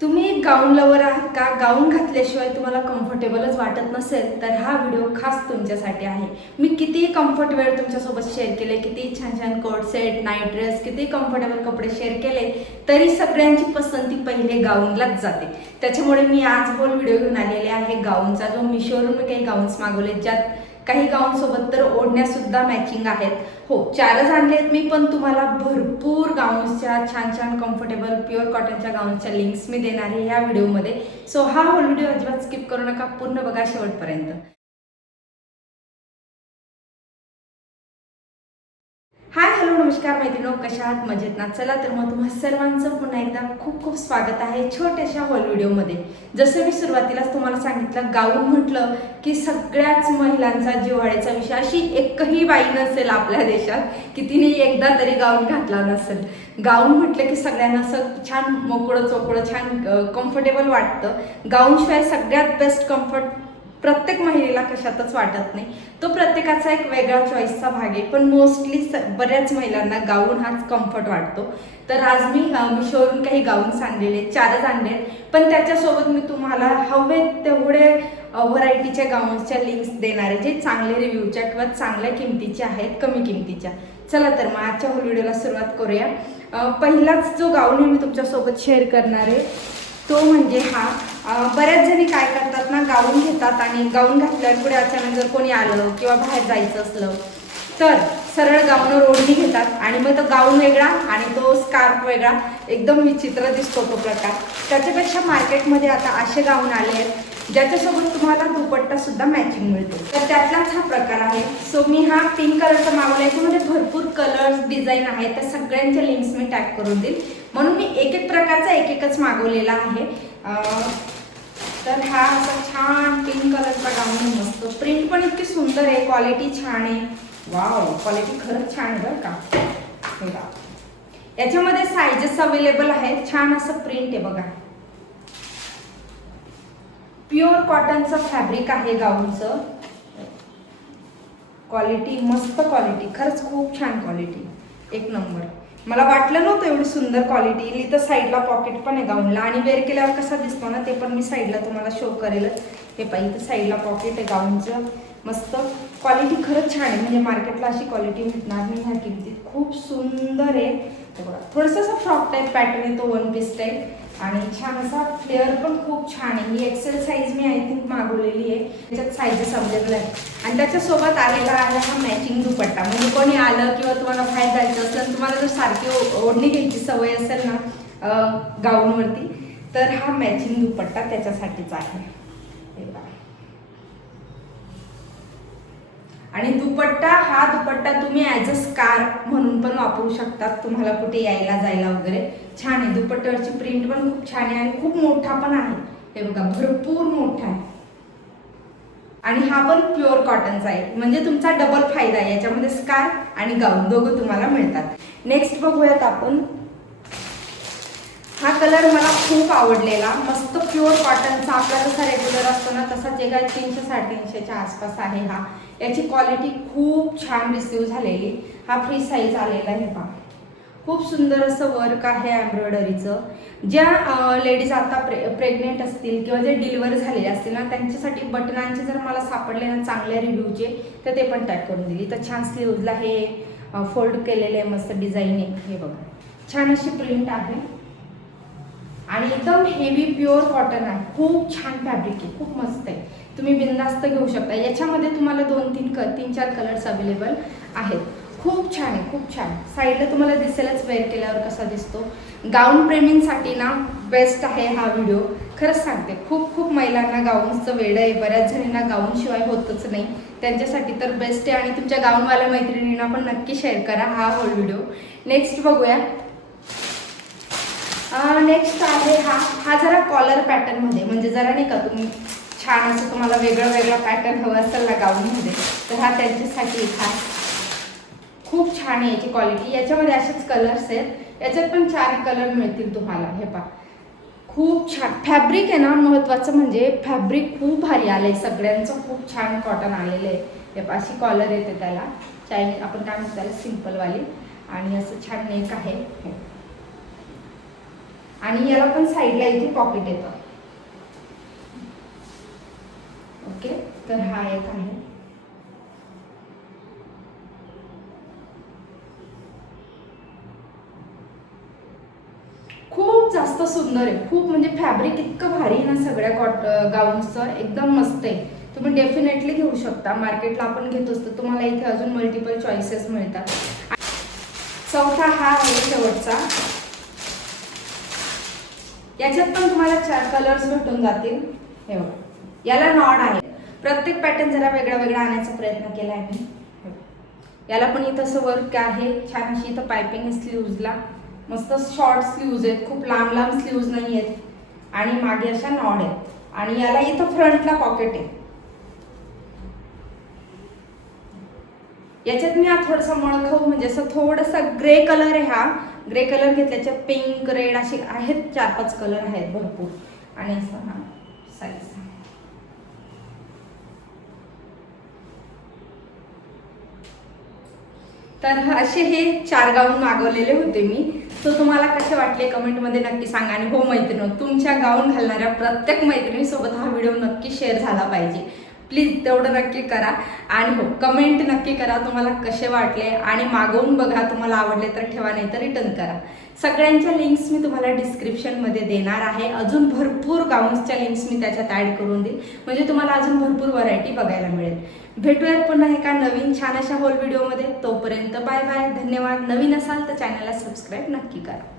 तुम्ही एक गाऊन लवर आहात का? गाऊन घातल्याशिवाय तुम्हाला कम्फर्टेबलच वाटत नसेल तर हा व्हिडिओ खास तुमच्यासाठी आहे. मी कितीही कम्फर्ट वेअर तुमच्यासोबत शेअर केले, कितीही छान छान कोट सेट, नाईट ड्रेस, कितीही कम्फर्टेबल कपडे शेअर केले तरी सगळ्यांची पसंती पहिले गाऊनलाच जाते. त्याच्यामुळे मी आज बोल व्हिडिओ घेऊन आलेले आहे गाऊनचा, जो मिशोवरून मी काही गाऊन्स मागवले, ज्यात काही गाऊन सोबत तर ओढण्या सुद्धा मॅचिंग आहेत. हो, 4च आणले आहेत मी, पण तुम्हाला भरपूर गाऊन्सच्या छान छान कम्फर्टेबल प्युअर कॉटनच्या गाऊनच्या लिंक्स मी देणार आहे या व्हिडिओमध्ये. सो हा होल व्हिडिओ अजिबात स्किप करू नका, पूर्ण बघा शेवटपर्यंत. हाय हॅलो नमस्कार मैत्रिणो, कशा आहात? मजेत ना? चला तर मग तुम्हा सर्वांचं पुन्हा एकदा खूप खूप स्वागत आहे छोट्याशा होल व्हिडिओमध्ये. जसं मी सुरुवातीलाच तुम्हाला सांगितलं, गाऊन म्हटलं की सगळ्याच महिलांचा जिव्हाळ्याचा विषय. अशी एकही बाई नसेल आपल्या देशात की तिने एकदा तरी गाऊन घातला नसेल. गाऊन म्हटलं की सगळ्यांना असं छान मोकळं चोकळं छान कम्फर्टेबल वाटतं. गाऊनशिवाय सगळ्यात बेस्ट कम्फर्ट प्रत्येक महिलेला कशातच वाटत नाही. तो प्रत्येकाचा एक वेगळा चॉईसचा भाग आहे, पण मोस्टली बऱ्याच महिलांना गाऊन हाच कम्फर्ट वाटतो. तर आज मी मिशोवरून काही गाऊन्स आणलेले, 4च आणले, पण त्याच्यासोबत मी तुम्हाला हवे तेवढे व्हरायटीच्या गाऊन्सच्या लिंक्स देणार आहे, जे चांगले रिव्ह्यूच्या किंवा चांगल्या किमतीच्या आहेत, कमी किमतीच्या. चला तर मग आजच्या व्हिडिओला सुरुवात करूया. पहिलाच जो गाऊन आहे मी तुमच्यासोबत शेअर करणार आहे तो म्हणजे हा. बऱ्याच जणी काय करतात ना, गाऊन घेतात आणि गाऊन घातल्यावर पुढे अचानक जर कोणी आलं किंवा बाहेर जायचं असलं तर सरळ गाऊनवर ओढणी घेतात आणि मग तो गाऊन वेगळा आणि तो स्कार्फ वेगळा, एकदम विचित्र दिसतो तो प्रकार. त्याच्यापेक्षा मार्केटमध्ये आता असे गाऊन आले आहेत ज्याच्यासोबत तुम्हाला दुपट्टा सुद्धा मॅचिंग मिळतो. तर त्यातलाच हा प्रकार आहे. सो मी हा पिंक कलरचा मागवला, याच्यामध्ये भरपूर कलर्स डिझाईन आहेत, त्या सगळ्यांच्या लिंक्स मी टॅग करून देईल, म्हणून मी एक एक प्रकारचा एकच मागवलेला आहे. तर हा असा छान पिंक कलरचा गाऊन, मस्त प्रिंट पण इतकी सुंदर आहे, क्वालिटी छान आहे. वाव, क्वालिटी खरंच छान आहे बरं का. हे बघा, याच्यामध्ये साइजेस अवेलेबल आहेत. छान असं प्रिंट आहे बघा. प्युअर कॉटनचं फॅब्रिक आहे गाऊनचं. क्वालिटी मस्त, क्वालिटी खरंच खूप छान, क्वालिटी एक नंबर. मला वाटलं नव्हतं एवढी सुंदर क्वालिटी येईल. इथं साईडला पॉकेट पण आहे गाऊनला, आणि वेअर केल्यावर कसा दिसतो ना ते पण मी साईडला तुम्हाला शो करेलच. हे पाहिजे, इथं साईडला पॉकेट आहे गाऊनचं. मस्त क्वालिटी खरंच छान आहे, म्हणजे मार्केटला अशी क्वालिटी भेटणार नाही ह्या किमतीत. खूप सुंदर आहे. बघा, थोडंसं असं फ्रॉक टाईप पॅटर्न आहे तो, वन पीस टाईप, आणि छान असा फ्लेअर पण खूप छान आहे. ही एक्सेल साईज मी आय थिंक मागवलेली आहे, त्याच्यात साईजेस अवेलेबल आहेत. आणि त्याच्यासोबत आलेला आहे हा मॅचिंग दुपट्टा. म्हणजे कोणी आलं किंवा तुम्हाला बाहेर जायचं असेल, तुम्हाला जर सारखी ओढणी घ्यायची सवय असेल ना गाऊनवरती, तर हा मॅचिंग दुपट्टा त्याच्यासाठीच आहे. आणि दुपट्टा, हा दुपट्टा तुम्ही ॲज अ स्कार्फ म्हणून पण वापरू शकतात, तुम्हाला कुठे यायला जायला वगैरे. छान आहे, दुपट्ट्यावरची प्रिंट पण खूप छान आहे आणि खूप मोठा पण आहे. हे बघा, भरपूर मोठा आहे. आणि हा पण प्युअर कॉटनचा आहे, म्हणजे तुमचा डबल फायदा आहे. याच्यामध्ये स्कार्फ आणि गाऊन दोघं तुम्हाला मिळतात. नेक्स्ट बघूयात आपण. हा कलर मला खूप आवडलेला, मस्त प्युअर कॉटनचा. आपला जसा रेग्युलर असतो ना तसाच, एका 300-350च्या आसपास आहे हा. याची क्वालिटी खूप छान रिसीव झालेली. हा फ्री साईज आलेला आहे पहा. खूप सुंदर असं वर्क आहे एम्ब्रॉयडरीचं. ज्या लेडीज आता प्रेग्नेंट असतील किंवा जे डिलिव्हर झालेले असतील ना, त्यांच्यासाठी बटनांचे जर मला सापडले ना चांगल्या रिव्ह्यूचे, तर ते पण टॅग करून दिली. तर छान स्लीव्जला हे फोल्ड केलेले आहे, मस्त डिझाईन आहे. हे बघा, छान अशी प्रिंट आहे आणि एकदम हेवी प्युअर कॉटन आहे. खूप छान फॅब्रिक आहे, खूप मस्त आहे. तुम्ही बिनधास्त घेऊ शकता. याच्यामध्ये तुम्हाला 2-3-4 कलर्स अवेलेबल आहेत. खूप छान आहे, खूप छान. साईडला तुम्हाला दिसेलच वेअर केल्यावर कसा दिसतो. गाऊन प्रेमींसाठी ना बेस्ट आहे हा व्हिडिओ, खरंच सांगते. खूप खूप महिलांना गाऊन्सचं वेड आहे, बऱ्याच जणींना गाऊनशिवाय होतच नाही, त्यांच्यासाठी तर बेस्ट आहे. आणि तुमच्या गाऊनवाल्या मैत्रिणींना पण नक्की शेअर करा हा होल व्हिडिओ. नेक्स्ट बघूया. नेक्स्ट आहे हा जरा कॉलर पॅटर्नमध्ये, म्हणजे जरा नाही का, तुम्ही छान असं तुम्हाला वेगळा पॅटर्न हवं असेल ना गाऊनमध्ये, तर हा त्यांच्यासाठी खास. खूप छान आहे याची क्वालिटी. याच्यामध्ये असेच कलर्स आहेत, याच्यात पण 4 कलर मिळतील तुम्हाला. हे पहा, खूप छान फॅब्रिक आहे ना. महत्त्वाचं म्हणजे फॅब्रिक खूप भारी आलं आहे सगळ्यांचं, खूप छान कॉटन आलेलं आहे. हे पहा, अशी कॉलर येते त्याला, चायनीज आपण काय म्हणतो त्याला, सिम्पलवाली. आणि असं छान नेक आहे. आणि याला पण साईडला इथे पॉकेट येतं. ओके, तर हा एक आहे. खूप जास्त सुंदर आहे, खूप म्हणजे फॅब्रिक इतकं भारी आहे ना सगळ्या गाऊन्सचं, एकदम मस्त आहे. तुम्ही डेफिनेटली घेऊ शकता. मार्केटला आपण घेत असतो, तुम्हाला इथे अजून मल्टिपल चॉईसेस मिळतात. चौथा हा आहे शेवटचा. याच्यात पण तुम्हाला 4 कलर्स भेटून जातील. हे बघा, याला नॉड आहे. प्रत्येक पॅटर्न जरा वेगळा वेगळा आणायचा प्रयत्न केला आहे मी. याला पण इथं असं वर्क आहे, छान अशी इथं पायपिंग आहे स्लीव्जला. मस्त शॉर्ट स्लीव्ज आहेत, खूप लांब लांब स्लीव्ज नाही आहेत. आणि मागे अशा नॉड आहेत. आणि याला इथं फ्रंटला पॉकेट आहे. याच्यात मी हा थोडासा मळखाऊ म्हणजे असं थोडासा ग्रे कलर आहे. हा ग्रे कलर घेतल्याच्या पिंक रेड असे आहेत, 4-5 कलर आहेत भरपूर. आणि असं हा साईज. तर असे हे 4 गाऊन मागवलेले होते मी. तो तुम्हाला कसे वाटले कमेंटमध्ये नक्की सांगा. आणि हो मैत्रिणी, तुमच्या गाऊन घालणाऱ्या प्रत्येक मैत्रिणीसोबत हा व्हिडिओ नक्की शेअर झाला पाहिजे. प्लीज तेवढं नक्की करा. आणि हो, कमेंट नक्की करा तुम्हाला कसे वाटले. आणि मागवून बघा, तुम्हाला आवडले तर ठेवा, नाही तर रिटर्न करा. सगळ्यांच्या लिंक्स मी तुम्हाला डिस्क्रिप्शनमध्ये देणार आहे. अजून भरपूर गाऊन्सच्या लिंक्स मी त्याच्यात ॲड करून देईन, म्हणजे तुम्हाला अजून भरपूर व्हरायटी बघायला मिळेल. भेटूयात पुन्हा एका नवीन छान अशा होल व्हिडिओमध्ये. तोपर्यंत बाय बाय, धन्यवाद. नवीन असाल तर चॅनलला सबस्क्राईब नक्की करा.